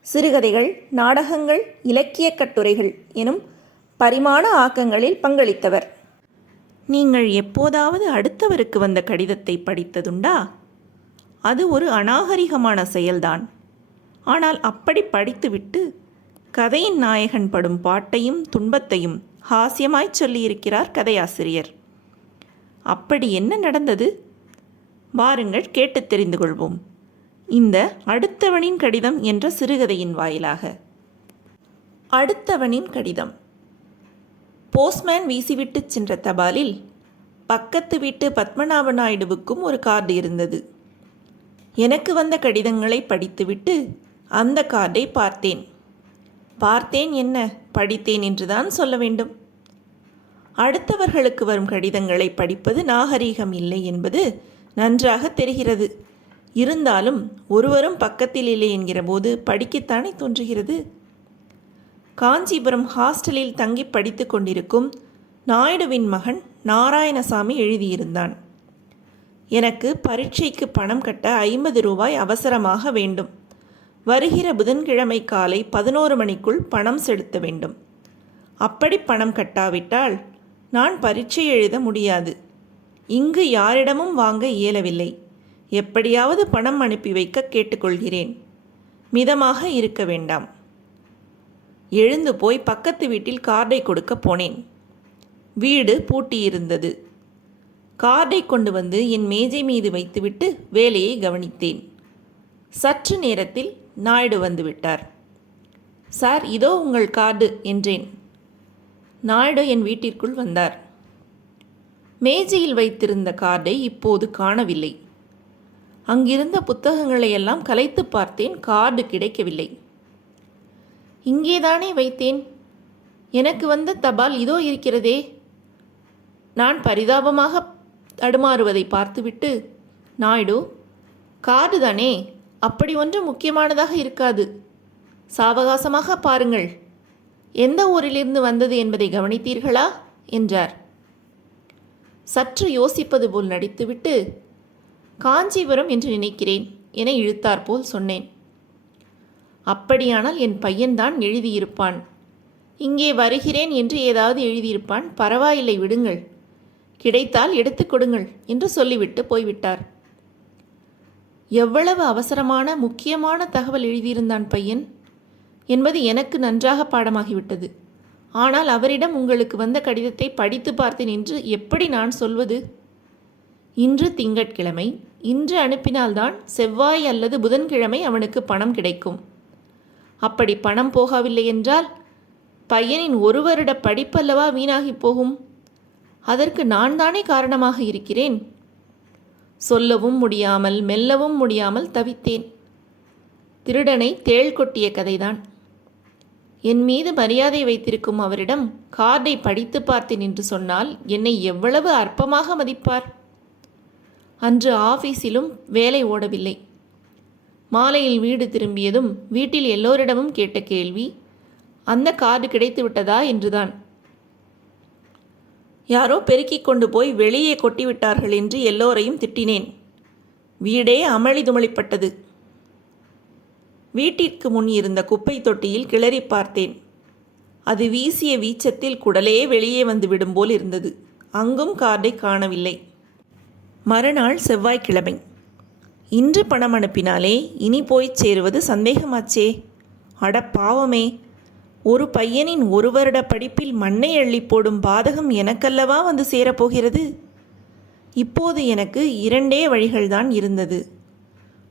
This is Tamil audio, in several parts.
சிறுகதைகள் நாடகங்கள் இலக்கியக் கட்டுரைகள் எனும் பரிமாண ஆக்கங்களில் பங்களித்தவர். நீங்கள் எப்போதாவது அடுத்தவருக்கு வந்த கடிதத்தை படித்ததுண்டா? அது ஒரு அநாகரிகமான செயல்தான். ஆனால் அப்படி படித்துவிட்டு கதையின் நாயகன் படும் பாட்டையும் துன்பத்தையும் ஹாஸ்யமாய்ச் சொல்லியிருக்கிறார் கதையாசிரியர். அப்படி என்ன நடந்தது? வாருங்கள் கேட்டுத் தெரிந்து கொள்வோம். இந்த அடுத்தவனின் கடிதம் என்ற சிறுகதையின் வாயிலாக. அடுத்தவனின் கடிதம். போஸ்ட்மேன் வீசிவிட்டு சென்ற தபாலில் பக்கத்து வீட்டு பத்மநாப நாயுடுவுக்கும் ஒரு கார்டு இருந்தது. எனக்கு வந்த கடிதங்களை படித்துவிட்டு அந்த கார்டை பார்த்தேன். பார்த்தேன் என்ன? படித்தேன் என்றுதான் சொல்ல வேண்டும். அடுத்தவர்களுக்கு வரும் கடிதங்களை படிப்பது நாகரீகம் இல்லை என்பது நன்றாக தெரிகிறது. இருந்தாலும் ஒருவரும் பக்கத்தில் இல்லை என்கிற போது படிக்கத்தானே தோன்றுகிறது? காஞ்சிபுரம் ஹாஸ்டலில் தங்கி படித்து கொண்டிருக்கும் நாயுடுவின் மகன் நாராயணசாமி எழுதியிருந்தான். எனக்கு பரீட்சைக்கு பணம் கட்ட ஐம்பது ரூபாய் அவசரமாக வேண்டும். வருகிற புதன்கிழமை காலை பதினோரு மணிக்குள் பணம் செலுத்த வேண்டும். அப்படி பணம் கட்டாவிட்டால் நான் பரீட்சை எழுத முடியாது. இங்கு யாரிடமும் வாங்க இயலவில்லை. எப்படியாவது பணம் அனுப்பி வைக்க கேட்டுக்கொள்கிறேன். மிதமாக இருக்க வேண்டாம். எழுந்து போய் பக்கத்து வீட்டில் கார்டை கொடுக்க போனேன். வீடு பூட்டியிருந்தது. கார்டை கொண்டு வந்து என் மேஜை மீது வைத்துவிட்டு வேலையை கவனித்தேன். சற்று நேரத்தில் நாயுடு வந்துவிட்டார் சார் இதோ உங்கள் கார்டு என்றேன். நாயுடு என் வீட்டிற்குள் வந்தார். மேஜையில் வைத்திருந்த கார்டை இப்போது காணவில்லை. அங்கிருந்த புத்தகங்களை எல்லாம் கலைத்து பார்த்தேன். கார்டு கிடைக்கவில்லை. இங்கேதானே வைத்தேன். எனக்கு வந்த தபால் இதோ இருக்கிறதே. நான் பரிதாபமாக தடுமாறுவதை பார்த்துவிட்டு நாயுடு கார்டு தானே? அப்படி ஒன்று முக்கியமானதாக இருக்காது. சாவகாசமாக பாருங்கள். எந்த ஊரிலிருந்து வந்தது என்பதை கவனித்தீர்களா? என்றார். சற்று யோசிப்பது போல் நடித்துவிட்டு காஞ்சிபுரம் என்று நினைக்கிறேன் என இழுத்தாற்போல் சொன்னேன். அப்படியானால் என் பையன்தான் எழுதியிருப்பான். இங்கே வருகிறேன் என்று ஏதாவது எழுதியிருப்பான். பரவாயில்லை விடுங்கள். கிடைத்தால் எடுத்துக் கொடுங்கள் என்று சொல்லிவிட்டு போய்விட்டார். எவ்வளவு அவசரமான முக்கியமான தகவல் எழுதியிருந்தான் பையன். என்பது எனக்கு நன்றாக பாடமாகிவிட்டது. ஆனால் அவரிடம் உங்களுக்கு வந்த கடிதத்தை படித்து பார்த்தேன் என்று எப்படி நான் சொல்வது? இன்று திங்கட்கிழமை. இன்று அனுப்பினால்தான் செவ்வாய் அல்லது புதன்கிழமை அவனுக்கு பணம் கிடைக்கும். அப்படி பணம் போகவில்லை என்றால் பையனின் ஒரு வருட படிப்பல்லவா வீணாகி போகும்? அதற்கு நான் தானே காரணமாக இருக்கிறேன்? சொல்லவும் முடியாமல் மெல்லவும் முடியாமல் தவித்தேன். திருடனை தேள் கொட்டிய கதைதான். என் மீது மரியாதை வைத்திருக்கும் அவரிடம் கார்டை படித்து பார்த்தேன் என்று சொன்னால் என்னை எவ்வளவு அற்பமாக மதிப்பார்? அன்று ஆபீஸிலும் வேலை ஓடவில்லை. மாலையில் வீடு திரும்பியதும் வீட்டில் எல்லோரிடமும் கேட்ட கேள்வி அந்த கார்டு கிடைத்து விட்டதா என்றுதான். யாரோ பெருக்கிக் கொண்டு போய் வெளியே கொட்டிவிட்டார்கள் என்று எல்லோரையும் திட்டினேன். வீடே அமளி துமளிப்பட்டது வீட்டிற்கு முன் இருந்த குப்பை தொட்டியில் கிளறி பார்த்தேன். அது வீசிய வீச்சத்தில் குடலே வெளியே வந்து விடும் போல் இருந்தது. அங்கும் கார்டை காணவில்லை. மறுநாள் செவ்வாய்க்கிழமை. இன்று பணம் அனுப்பினாலே இனி போய்ச் சேருவது சந்தேகமாச்சே. அட பாவமே. ஒரு பையனின் ஒரு வருட படிப்பில் மண்ணை அள்ளி போடும் பாதகம் எனக்கல்லவா வந்து சேரப்போகிறது? இப்போது எனக்கு இரண்டே வழிகள்தான் இருந்தது.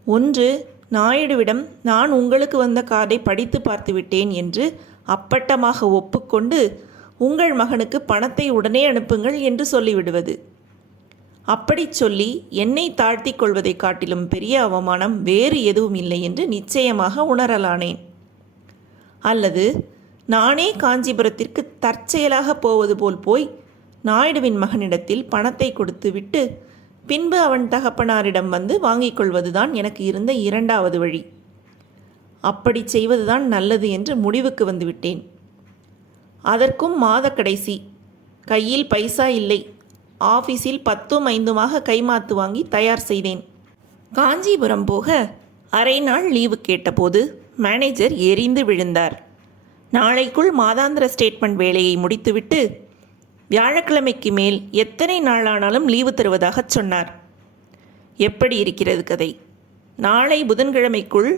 ஒன்று நாயுடுவிடம் நான் உங்களுக்கு வந்த கார்டை படித்து பார்த்துவிட்டேன் என்று அப்பட்டமாக ஒப்புக்கொண்டு உங்கள் மகனுக்கு பணத்தை உடனே அனுப்புங்கள் என்று சொல்லிவிடுவது. அப்படி சொல்லி என்னை தாழ்த்தி கொள்வதை காட்டிலும் பெரிய அவமானம் வேறு எதுவும் இல்லை என்று நிச்சயமாக உணரலானேன். அல்லது நானே காஞ்சிபுரத்திற்கு தற்செயலாக போவது போல் போய் நாயுடுவின் மகனிடத்தில் பணத்தை கொடுத்துவிட்டு பின்பு அவன் தகப்பனாரிடம் வந்து வாங்கிக் கொள்வதுதான் எனக்கு இருந்த இரண்டாவது வழி. அப்படி செய்வதுதான் நல்லது என்று முடிவுக்கு வந்துவிட்டேன் அதற்கும் மாத கடைசி. கையில் பைசா இல்லை. ஆஃபீஸில் பத்தும் ஐந்துமாக கைமாத்து வாங்கி தயார் செய்தேன். காஞ்சிபுரம் போக அரை நாள் லீவு கேட்டபோது மேனேஜர் எரிந்து விழுந்தார். நாளைக்குள் மாதாந்திர ஸ்டேட்மெண்ட் வேலையை முடித்துவிட்டு வியாழக்கிழமைக்கு மேல் எத்தனை நாளானாலும் லீவு தருவதாகச் சொன்னார். எப்படி இருக்கிறது கதை? நாளை புதன்கிழமைக்குள்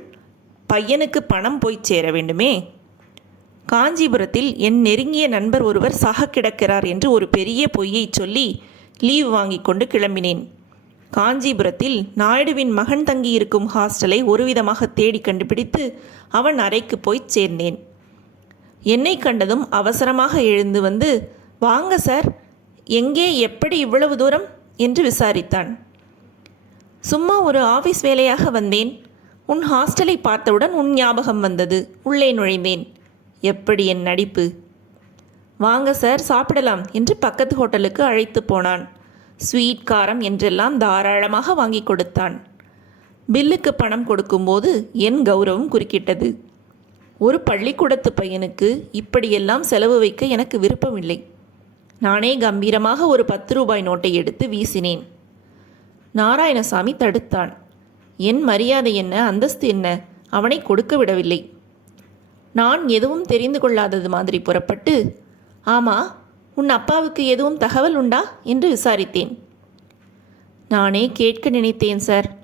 பையனுக்கு பணம் போய் சேர வேண்டுமே? காஞ்சிபுரத்தில் என் நெருங்கிய நண்பர் ஒருவர் சாக கிடக்கிறார் என்று ஒரு பெரிய பொய்யை சொல்லி லீவ் வாங்கி கொண்டு கிளம்பினேன். காஞ்சிபுரத்தில் நாயுடுவின் மகன் தங்கியிருக்கும் ஹாஸ்டலை ஒருவிதமாக தேடி கண்டுபிடித்து அவன் அறைக்கு போய் சேர்ந்தேன். என்னை கண்டதும் அவசரமாக எழுந்து வந்து வாங்க சார் எங்கே எப்படி இவ்வளவு தூரம்? என்று விசாரித்தான். சும்மா ஒரு ஆஃபீஸ் வேலையாக வந்தேன். உன் ஹாஸ்டலை பார்த்தவுடன் உன் ஞாபகம் வந்தது. உள்ளே நுழைந்தேன். எப்படி என் நடிப்பு? வாங்க சார் சாப்பிடலாம் என்று பக்கத்து ஹோட்டலுக்கு அழைத்து போனான். ஸ்வீட் காரம் என்றெல்லாம் தாராளமாக வாங்கி கொடுத்தான். பில்லுக்கு பணம் கொடுக்கும்போது என் கௌரவம் குறுக்கிட்டது. ஒரு பள்ளிக்கூடத்து பையனுக்கு இப்படியெல்லாம் செலவு வைக்க எனக்கு விருப்பமில்லை. நானே கம்பீரமாக ஒரு பத்து ரூபாய் நோட்டை எடுத்து வீசினேன். நாராயணசாமி தடுத்தான். என் மரியாதை என்ன அந்தஸ்து என்ன? அவனை கொடுக்க விடவில்லை. நான் எதுவும் தெரிந்து கொள்ளாதது மாதிரி புறப்பட்டு ஆமா உன் அப்பாவுக்கு எதுவும் தகவல் உண்டா? என்று விசாரித்தேன். நானே கேட்க நினைத்தேன் சார்.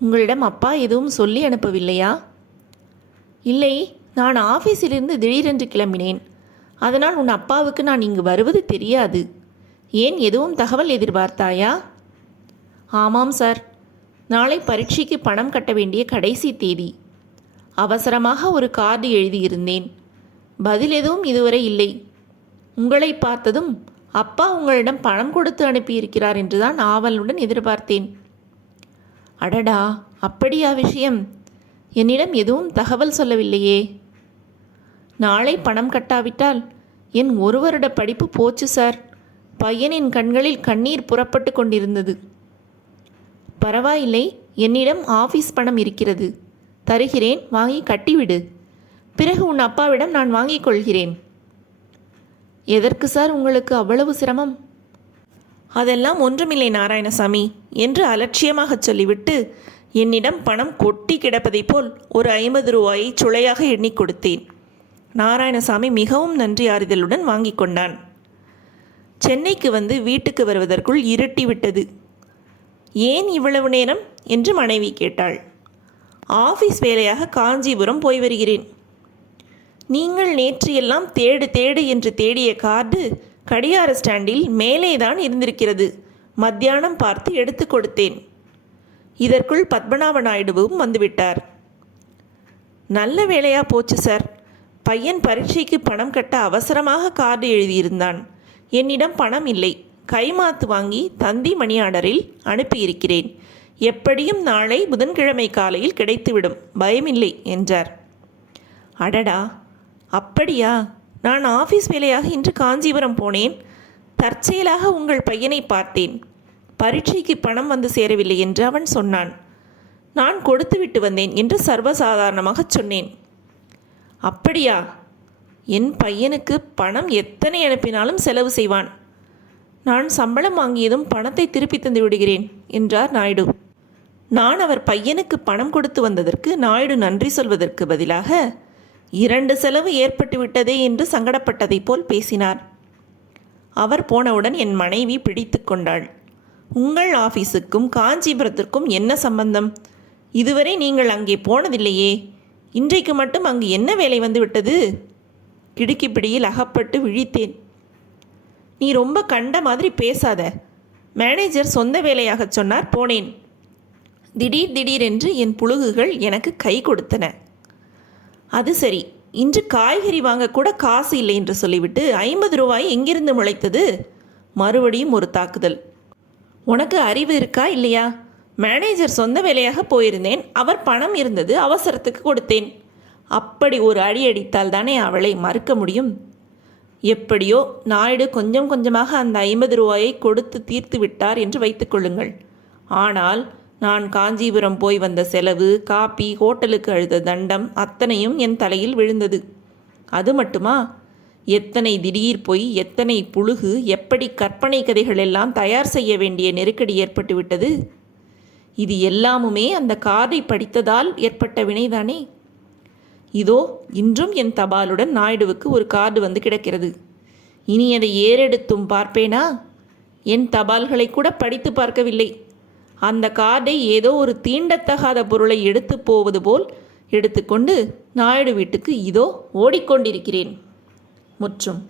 உங்களிடம் அப்பா எதுவும் சொல்லி அனுப்பவில்லையா? இல்லை நான் ஆஃபீஸிலிருந்து திடீரென்று கிளம்பினேன். அதனால் உன் அப்பாவுக்கு நான் இங்கு வருவது தெரியாது. ஏன் எதுவும் தகவல் எதிர்பார்த்தாயா? ஆமாம் சார். நாளை பரீட்சைக்கு பணம் கட்ட வேண்டிய கடைசி தேதி. அவசரமாக ஒரு கார்டு எழுதியிருந்தேன். பதில் எதுவும் இதுவரை இல்லை. உங்களை பார்த்ததும் அப்பா உங்களிடம் பணம் கொடுத்து அனுப்பியிருக்கிறார் என்றுதான் ஆவலுடன் எதிர்பார்த்தேன். அடடா அப்படியா விஷயம்? என்னிடம் எதுவும் தகவல் சொல்லவில்லையே. நாளை பணம் கட்டாவிட்டால் என் ஒரு வருட படிப்பு போச்சு சார். பையனின் கண்களில் கண்ணீர் புறப்பட்டு கொண்டிருந்தது. பரவாயில்லை என்னிடம் ஆஃபீஸ் பணம் இருக்கிறது. தருகிறேன் வாங்கி கட்டிவிடு. பிறகு உன் அப்பாவிடம் நான் வாங்கிக் கொள்கிறேன். எதற்கு சார் உங்களுக்கு அவ்வளவு சிரமம்? அதெல்லாம் ஒன்றுமில்லை நாராயணசாமி என்று அலட்சியமாகச் சொல்லிவிட்டு என்னிடம் பணம் கொட்டி கிடப்பதைப் போல் ஒரு ஐம்பது ரூபாயை சுளையாக எண்ணிக் கொடுத்தேன். நாராயணசாமி மிகவும் நன்றி ஆறுதலுடன் வாங்கி கொண்டான். சென்னைக்கு வந்து வீட்டுக்கு வருவதற்குள் இருட்டி விட்டது ஏன் இவ்வளவு நேரம்? என்று மனைவி கேட்டாள். ஆஃபீஸ் வேலையாக காஞ்சிபுரம் போய் வருகிறேன். நீங்கள் நேற்று எல்லாம் தேடு தேடு என்று தேடிய கார்டு கடிகார ஸ்டாண்டில் மேலேதான் இருந்திருக்கிறது. மத்தியானம் பார்த்து எடுத்து கொடுத்தேன். இதற்குள் பத்மநாப நாயுடுவும் வந்துவிட்டார். நல்ல வேலையா போச்சு சார். பையன் பரீட்சைக்கு பணம் கட்ட அவசரமாக கார்டு எழுதியிருந்தான். என்னிடம் பணம் இல்லை. கைமாத்து வாங்கி தந்தி மணி ஆர்டரில் அனுப்பியிருக்கிறேன். எப்படியும் நாளை புதன்கிழமை காலையில் கிடைத்துவிடும். பயமில்லை என்றார். அடடா அப்படியா? நான் ஆஃபீஸ் வேலையாக இன்று காஞ்சிபுரம் போனேன். தற்செயலாக உங்கள் பையனை பார்த்தேன். பரீட்சைக்கு பணம் வந்து சேரவில்லை என்று அவன் சொன்னான். நான் கொடுத்து விட்டு வந்தேன் என்று சர்வசாதாரணமாக சொன்னேன். அப்படியா? என் பையனுக்கு பணம் எத்தனை அனுப்பினாலும் செலவு செய்வான். நான் சம்பளம் வாங்கியதும் பணத்தை திருப்பி தந்து விடுகிறேன் என்றார் நாயுடு. நான் அவர் பையனுக்கு பணம் கொடுத்து வந்ததற்கு நாயுடு நன்றி சொல்வதற்கு பதிலாக இரண்டு செலவு ஏற்பட்டு விட்டதே என்று சங்கடப்பட்டதைப் போல் பேசினார். அவர் போனவுடன் என் மனைவி பிடித்து கொண்டாள். உங்கள் ஆஃபீஸுக்கும் காஞ்சிபுரத்திற்கும் என்ன சம்பந்தம்? இதுவரை நீங்கள் அங்கே போனதில்லையே. இன்றைக்கு மட்டும் அங்கு என்ன வேலை வந்து விட்டது? கிடுக்கிப்பிடியில் அகப்பட்டு விழித்தேன். நீ ரொம்ப கண்ட மாதிரி பேசாத. மேனேஜர் சொந்த வேலையாகச் சொன்னார் போனேன். திடீர் திடீரென்று என் புழுகுகள் எனக்கு கை கொடுத்தன. அது சரி இன்று காய்கறி வாங்க கூட காசு இல்லை என்று சொல்லிவிட்டு ஐம்பது ரூபாய் எங்கிருந்து முளைத்தது? மறுபடியும் ஒரு தாக்குதல். உனக்கு அறிவு இருக்கா இல்லையா? மேனேஜர் சொந்த வேலையாக போயிருந்தேன். அவர் பணம் இருந்தது அவசரத்துக்கு கொடுத்தேன். அப்படி ஒரு அடி அடித்தால் தானே அவளை மறுக்க முடியும்? எப்படியோ நாயுடு கொஞ்சம் கொஞ்சமாக அந்த ஐம்பது ரூபாயை கொடுத்து தீர்த்து விட்டார் என்று வைத்துக்கொள்ளுங்கள் ஆனால் நான் காஞ்சிபுரம் போய் வந்த செலவு காப்பி ஹோட்டலுக்கு அழுத தண்டம் அத்தனையும் என் தலையில் விழுந்தது. அது மட்டுமா? எத்தனை திடீர் பொய் எத்தனை புழுகு எப்படி கற்பனை கதைகள் எல்லாம் தயார் செய்ய வேண்டிய நெருக்கடி ஏற்பட்டுவிட்டது இது எல்லாமுமே அந்த கார்டை படித்ததால் ஏற்பட்ட வினைதானே? இதோ இன்றும் என் தபாலுடன் நாயுடுவுக்கு ஒரு கார்டு வந்து கிடக்கிறது. இனி அதை ஏறெடுத்தும் பார்ப்பேனா? என் தபால்களை கூட படித்து பார்க்கவில்லை. அந்த கார்டை ஏதோ ஒரு தீண்டத்தகாத பொருளை எடுத்து போவது போல் எடுத்துக்கொண்டு நாயுடு வீட்டுக்கு இதோ ஓடிக்கொண்டிருக்கிறேன். முற்றும்.